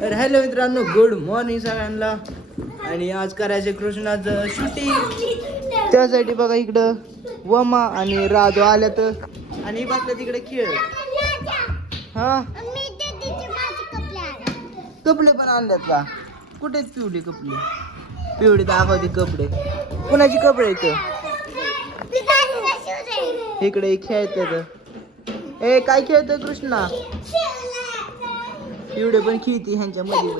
तर हॅलो मित्रांनो, good morning सगळ्यांना. आणि आज करायचे कृष्णाचं शूटिंग. त्यासाठी बघा इकडं वमा आणि राजू आल्यात आणि बसल्या तिकडे खेळ. हा कपडे पण आणल्यात का? कुठे आहेत पिवळे कपडे? पिवळे दाखवते कपडे. कुणाची कपडे इथं? इकडे खेळतात. ए काय खेळतोय कृष्णा? पिवडे पण खेळती ह्यांच्या मध्ये.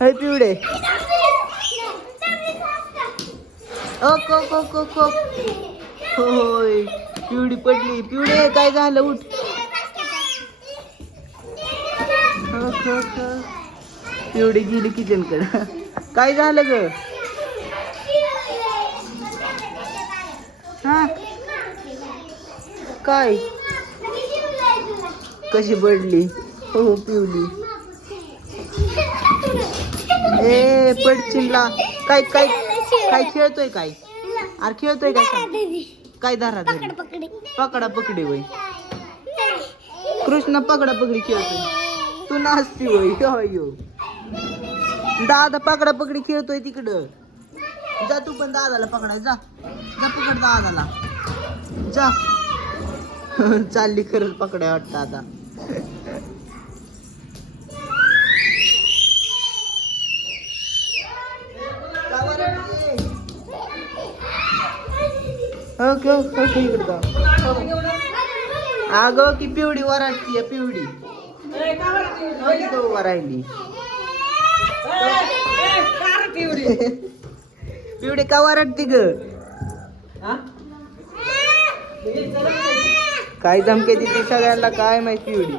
हे पिवडे होय पिवडी पडली. पिवडे काय झालं? उठ. पिवडी गेली किचन कडे. काय झालं ग? हा काय कशी पडली? हो पिवली. ए पडचिनला. काय काय काय खेळतोय? काय अरे खेळतोय काय? काय धरा पकडा पकडी वय. कृष्ण पकडा पकडी खेळतोय. तू नाचती वय. दादा पकडा पकडी खेळतोय तिकडं. जा तू पण दादाला पकडाय. जा जा पकड दादाला. जा. चालली खरंच पकडाय वाटतं आता. ओके ओके इकडं. अगं की पिवडी वराटतीये. पिवडी वरायली. पिवडी का वराटती ग? काय धमके देते सगळ्यांना काय माहिती पिवडी.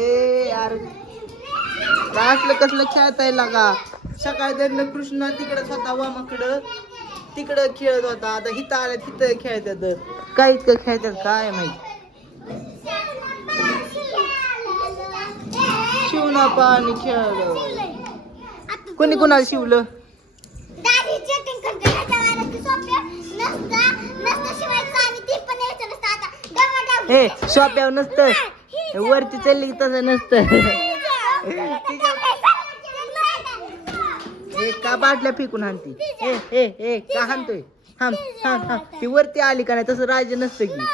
ए यार असलं कसलं खेळताय लागा. सकाळी दरनं कृष्णा तिकडच होता वामाकडं. तिकडं खेळत होता. आता हिथं आल्या तिथं खेळतात. काय इतकं खेळतात काय माहिती. शिवना पाणी खेळलं. कोणी कोणाला शिवलं? हे सोप्यावर नसतं. वरती चालली की तसं नसतं. का बाटल्या फेकून हाणती? ए का हाणतोय? थांब थांब थांब. ती वरती आली का नाही तसं राजे नसतं की.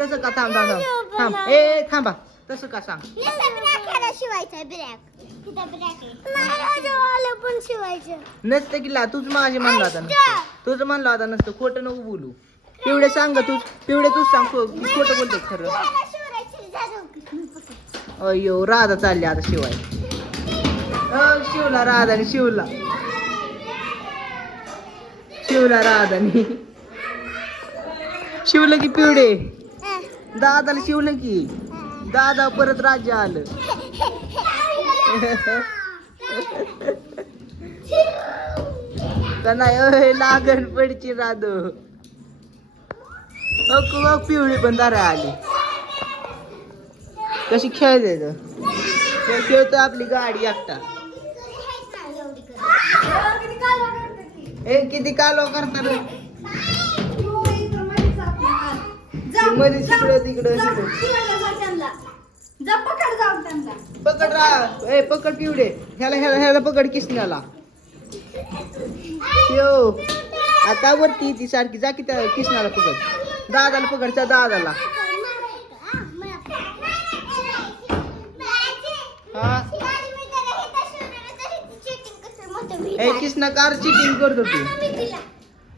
तसं का? थांब थांब थांब थांब. ए थांबा. तसं का सांग? नसतं की ला. तूच माझे म्हणला होता नसतं. तुझं म्हणला होता नसतं. खोटं नको बोलू. पिवडे सांग ग. पिवडे तूच सांग. खोटं बोलतो खरं. अय्यो राधा चालली आता शिवाय. शिवला राधाने. शिवला राधाने. शिवलं की पिवडे. दादाला शिवलं की. दादा परत राज्य आलं. का नाही? लागण पडची राधो. पिवळी पण दारा आली. कशी खेळते? खेळतोय आपली गाडी एकटा. किती कालवा करतात मध्ये. तिकडं पकड रा. पकड पिवडे. ह्याला पकड किसण्याला. आता वरती ती सारखी. जा की त्या किसनाला पकड. दादाला पकड. त्या दादाला. किसना कार चिटिंग करतो तू.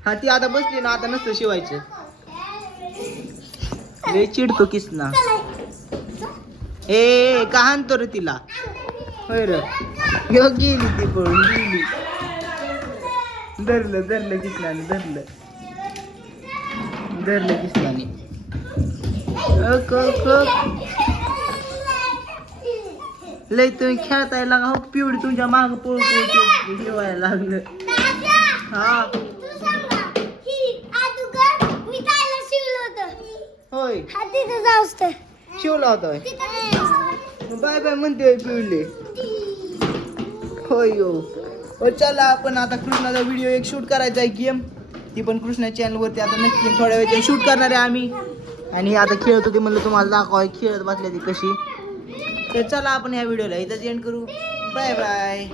हा ती आता बसली ना. आता नसतं शिवायचं. लय चिडतो किसना. ए का हाणतो रे तिला? होय रे. गेली ती पळून गेली. धरलं किसनाने. धरलं किसनाने. लय तुम्ही खेळताय लागा. हो पिवडी तुमच्या माग पळून शिवायला लागलं. हा होय शिवला होता. बाय बाय म्हणते पिवले. होय हो. चला आपण आता कृष्णाचा व्हिडिओ एक शूट करायचा आहे. गेम ती पण कृष्णा चॅनल वरती आता नक्की थोड्या वेळात शूट करणार आहे आम्ही. आणि आता खेळत होती म्हणलं तुम्हाला दाखवाय. खेळत बसल्या ती कशी. तर चला आपण ह्या व्हिडिओला इथंच एंड करू. Bye bye.